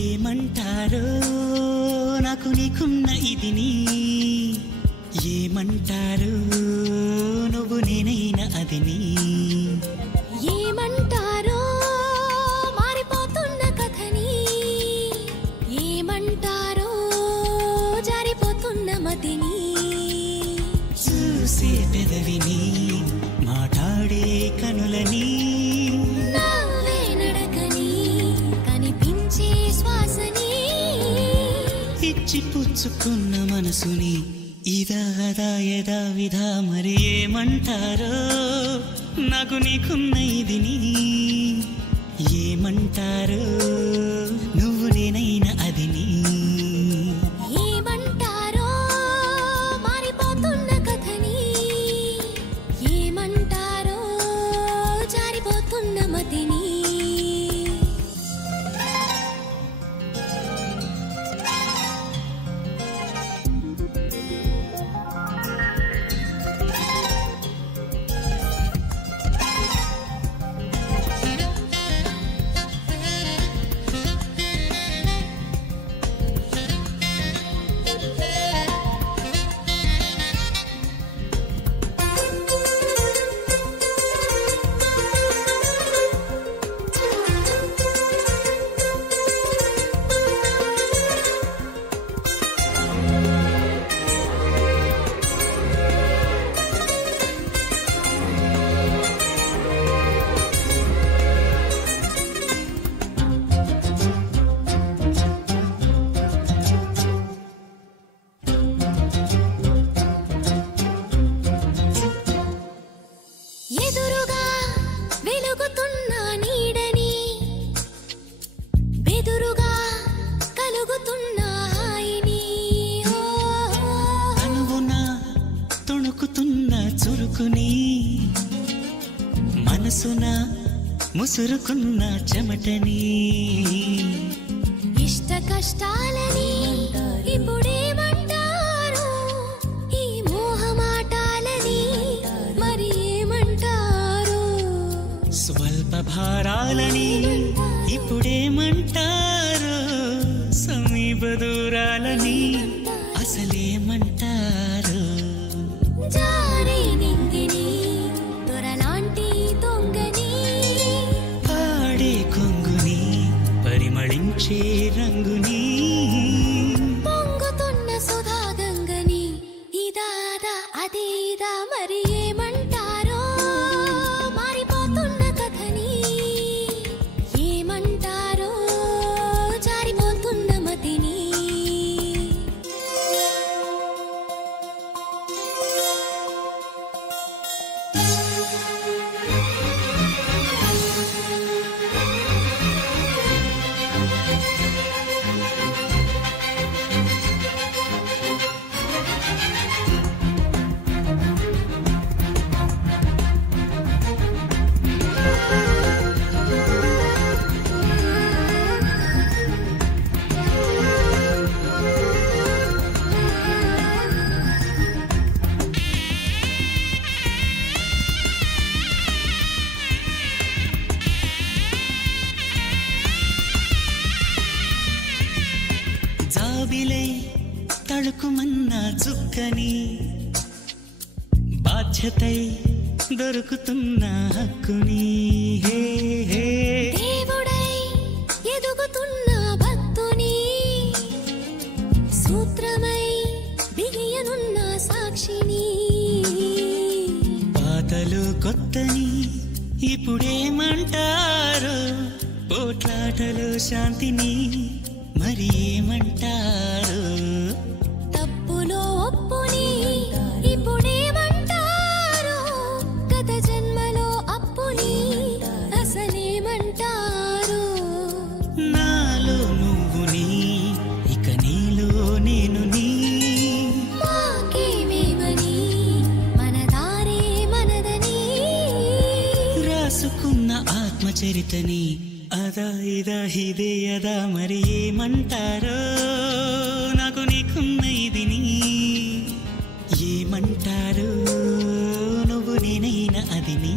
ఏమంటారో నాకు నీకున్న ఇదిని ఏమంటారో నువ్వు నేనైనా అదిని ఏమంటారో మారిపోతున్న కథని ఏమంటారో జారిపోతున్న మతిని చూసే పెదవిని మాట్లాడే కనులని నవ్వే నడకని కనిపించే శ్వాసని ఇచ్చి పుచ్చుకున్న మనసుని ఇదా అదా యదా విధా మరి ఏమంటారో నాకు నీకున్న ఇదిని ఏమంటారో నువ్వు నేనైనా అదిని ఏమంటారో మారిపోతున్న కథని ఏమంటారో జారిపోతున్న మతిని ఎదురుగా వెలుగుతున్న నీడని బెదురుగా కలుగుతున్న హాయిని అనువున తొణుకుతున్న చురుకుని మనసున ముసురుకున్న చెమటని ఇష్ట కష్టాలని ఇప్పుడేమంటారు ఈ మోహమాటాలని మరి ఏమంటారు స్వల్ప భారాలని ఇప్పుడేమంటారు సమీప దూరాలని అసలేమంటారు జారే నింగిని దొరలాంటి దొంగని పాడే కొంగుని పరిమళించే రంగుని పొంగుతున్న సుధా గంగని ఇదాదా అదే ఇదా మరి ఏమంటారో మారిపోతున్న కథని ఏమంటారో జారిపోతున్న మతిని జాబిలై తళుకుమన్న చుక్కని బాధ్యతై దొరుకుతున్న హక్కుని హే హే దేవుడై ఎదుగుతున్న భక్తుని సూత్రమై బిగియనున్న సాక్షిని పాతలు కొత్తని ఇప్పుడేమంటారు పోట్లాటలు శాంతిని మరి ఏమంటారు తప్పులో ఒప్పుని ఇప్పుడేమంటారు గత జన్మలో అప్పుని అసలేమంటారు నాలో నువ్వుని ఇక నీలో నేను నీ మాకేమేమని మన దారే మనదని రాసుకున్న ఆత్మచరితని అదా ఇదా ఇదే అదా మరి ఏమంటారో నాకు నీకున్న ఇదిని ఏమంటారో నువ్వు నేనైనా అదిని